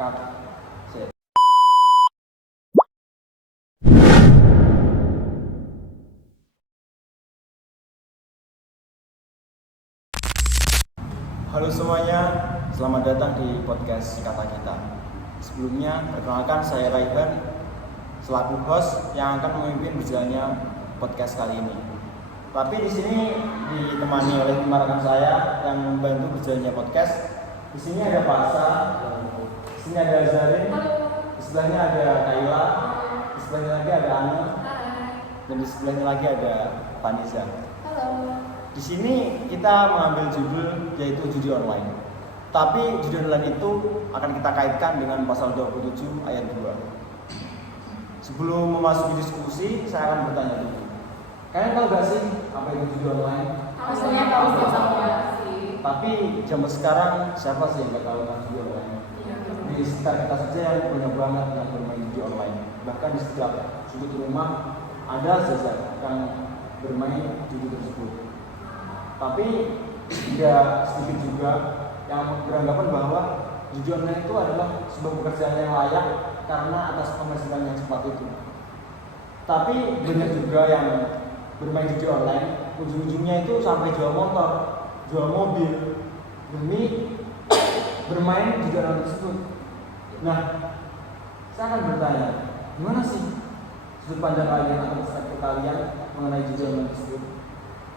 Cut. Set. Halo semuanya, selamat datang di podcast Kata Kita. Sebelumnya, perkenalkan saya Raiban selaku host yang akan memimpin berjalannya podcast kali ini. Tapi di sini ditemani oleh 5 rekan saya yang membantu berjalannya podcast. Di sini ada Farsa, di sini ada Zarin, di sebelahnya ada Kayla, di sebelahnya lagi ada Anu, dan di sebelahnya lagi ada Vanessa. Halo. Di sini kita mengambil judul yaitu judi online. Tapi judi online itu akan kita kaitkan dengan pasal 27 ayat 2. Sebelum memasuki diskusi, saya akan bertanya dulu. Kalian tahu gak sih apa itu judi online? Maksudnya tahu sih. Tapi zaman sekarang siapa sih yang gak tahu tentang judi online? Di sekitar kita saja yang banyak banget yang bermain judi online. Bahkan di setiap sudut rumah ada saja yang bermain judi tersebut. Tapi tidak sedikit juga yang beranggapan bahwa judi online itu adalah sebuah pekerjaan yang layak karena atas penghasilan yang cepat itu. Tapi banyak juga yang bermain judi online, ujung-ujungnya itu sampai jual motor, jual mobil demi bermain judi online tersebut. Nah, saya akan bertanya, gimana sih sudut pandang kalian atau perspektif kalian mengenai judi online tersebut?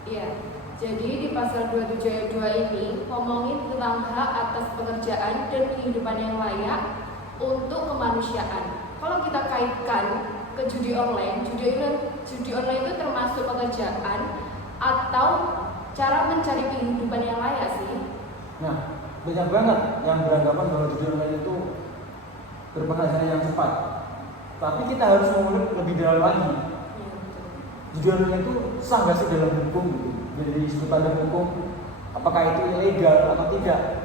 Iya. Jadi di pasal 27 ayat 2 ini ngomongin tentang hak atas pekerjaan dan kehidupan yang layak untuk kemanusiaan. Kalau kita kaitkan ke judi online itu termasuk pekerjaan atau cara mencari kehidupan yang layak sih. Nah, banyak banget yang beranggapan bahwa judi online itu berpenghasilan yang cepat. Tapi kita harus mengulik lebih dalam lagi. Judi online itu sah gak sih dalam hukum gitu? Dari sudut pandang hukum, apakah itu ilegal atau tidak?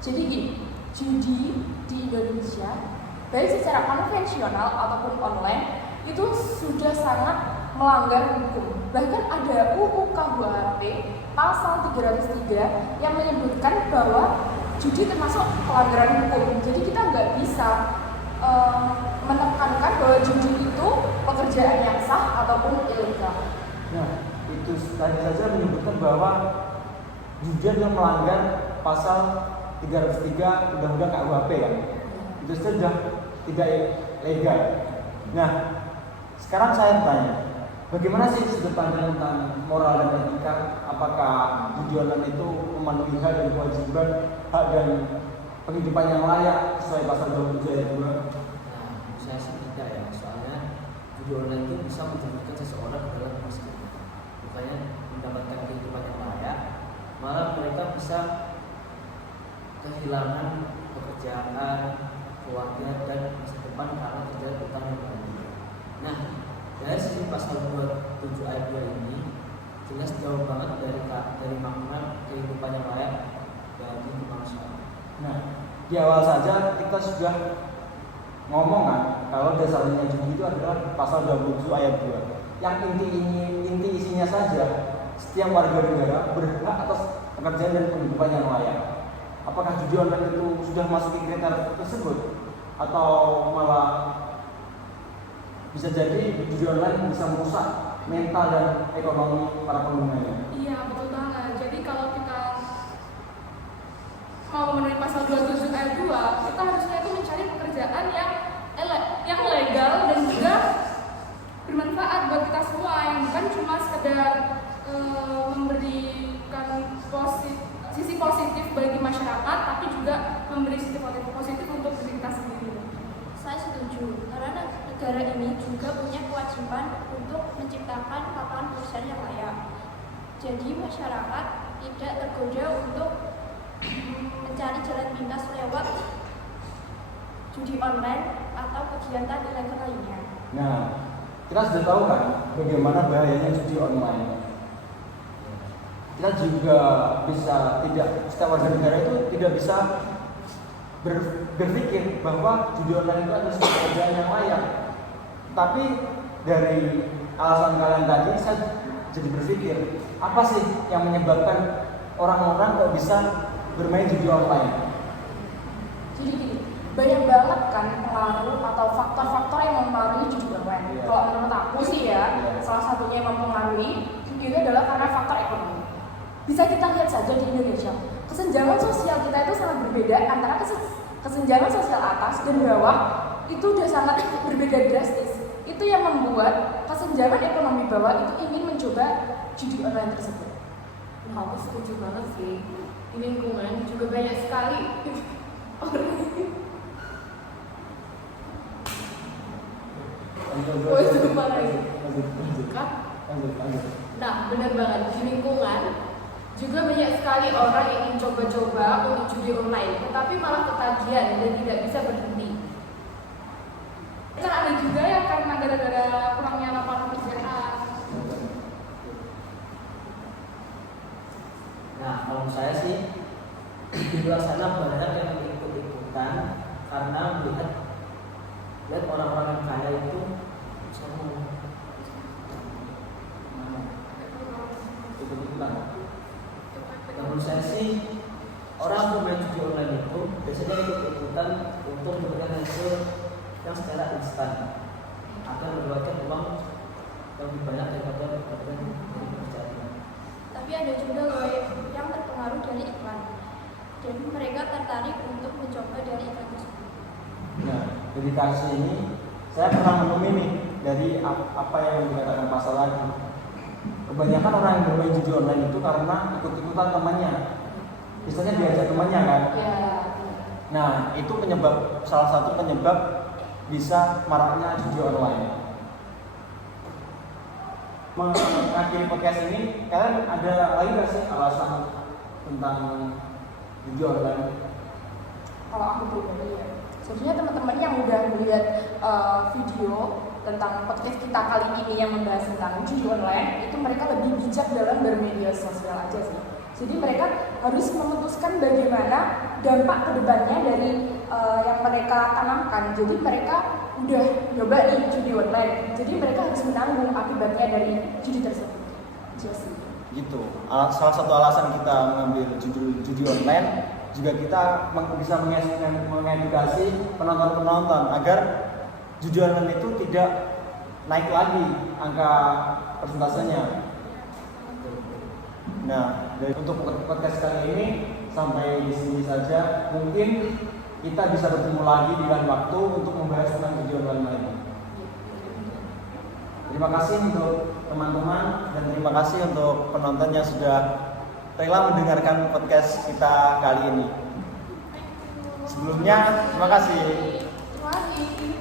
Jadi gini, judi di Indonesia baik secara konvensional ataupun online itu sudah sangat melanggar hukum. Bahkan ada UU KUHP pasal 303 yang menyebutkan bahwa judi termasuk pelanggaran hukum. Jadi kita nggak bisa menekankan bahwa judi itu pekerjaan yang sah ataupun ilegal. Nah, itu tadi saja menyebutkan bahwa judi adalah melanggar pasal 303 Undang-Undang KUHP kan. Itu sudah tidak legal. Nah, sekarang saya tanya, bagaimana sih sudut pandang tentang moral dan etika? Apakah judi online itu memenuhi hak dan kewajiban, hak dan penghidupan yang layak sesuai pasal 27 ayat 2? Nah, saya sih tidak ya, soalnya judi online itu bisa menjadikan seseorang dalam miskin, bukannya mendapatkan kehidupan yang layak, malah mereka bisa kehilangan pekerjaan, keluarga dan masa depan karena terjadi utang yang banyak. Nah, dari sisi pasal 27 ayat 2 ini jelas jauh banget dari makna kehidupan yang layak bagi kemanusiaan. Nah, di awal saja kita sudah ngomong kan kalau dasarnya judi itu adalah pasal 27 ayat 2 yang inti isinya saja setiap warga negara berhak atas pekerjaan dan penghidupan yang layak. Apakah judi online itu sudah masuk kriteria tersebut atau malah bisa jadi judi online bisa merusak mental dan ekonomi para penggunanya? Iya, betul banget. Jadi kalau kita mau memenuhi pasal 27 ayat 2, kita harusnya itu mencari pekerjaan yang legal dan juga bermanfaat buat kita semua, yang bukan cuma sekedar memberikan sisi positif bagi masyarakat, tapi juga memberi sisi positif untuk diri kita sendiri. Saya setuju, karena negara ini juga punya kewajiban untuk menciptakan lapangan pekerjaan yang layak. Jadi masyarakat tidak tergoda untuk mencari jalan pintas lewat judi online atau kegiatan ilegal lainnya. Nah, kita sudah tahu kan bagaimana bahayanya judi online. Kita juga setiap warga negara itu tidak bisa berpikir bahwa judi online itu adalah sebuah pekerjaan yang layak. Tapi dari alasan kalian tadi, saya jadi berpikir, apa sih yang menyebabkan orang-orang kok bisa bermain judi online? Jadi gini, banyak banget pengaruh atau faktor-faktor yang mempengaruhi judi online. Kalau menurut aku sih ya, salah satunya yang mempengaruhi itu adalah karena faktor ekonomi. Bisa kita lihat saja di Indonesia, kesenjangan sosial kita itu sangat berbeda antara kesenjangan sosial atas dan bawah itu udah sangat berbeda drastis. Itu yang membuat kesenjangan ekonomi bawah itu ingin mencoba judi online tersebut. Nah, aku setuju banget sih. Di lingkungan juga banyak sekali orang. Oh, itu mana itu? Kak? Nah, benar banget. Di lingkungan juga banyak sekali orang yang ingin coba-coba untuk judi online, tetapi malah ketagihan dan tidak bisa berhenti. Kan ada juga ya karena gara-gara kurangnya lapangan pekerjaan. Nah, kalau saya sih di luar sana banyak yang ikut-ikutan karena lihat orang-orang yang kaya itu sama ikut-ikutan. menurut saya sih orang pemain judi online itu biasanya ikut-ikutan untuk memberikan hasil yang secara instan akan mendapatkan uang lebih banyak daripada dari pekerjaan. Tapi ada juga loh yang terpengaruh dari iklan dan mereka tertarik untuk mencoba dari iklan tersebut. Nah, dari kasus ini saya pernah menemui nih dari apa yang dikatakan pasal lagi. Kebanyakan orang yang bermain judi online itu karena ikut-ikutan temannya. Biasanya diajak temannya kan. Ya. Nah, itu salah satu penyebab bisa maraknya judi online. Mengakhiri podcast ini, kalian ada lagi nggak sih alasan tentang judi online? Kalau aku pribadi ya, sebenarnya teman-teman yang udah melihat video tentang podcast kita kali ini yang membahas tentang judi online, itu mereka lebih bijak dalam bermedia sosial aja sih. Jadi mereka harus memutuskan bagaimana dampak kedepannya dari yang mereka tanamkan. Jadi mereka udah nyoba nih judi online, jadi mereka harus menanggung akibatnya dari judi tersebut. Jadi Gitu. Salah satu alasan kita mengambil judi online juga kita bisa mengedukasi penonton-penonton agar judi online itu tidak naik lagi angka persentasenya. Nah, untuk podcast kali ini sampai di sini saja. Mungkin kita bisa bertemu lagi di lain waktu untuk membahas tentang judi online lagi. Terima kasih untuk teman-teman dan terima kasih untuk penonton yang sudah rela mendengarkan podcast kita kali ini. Sebelumnya, terima kasih. Terima kasih.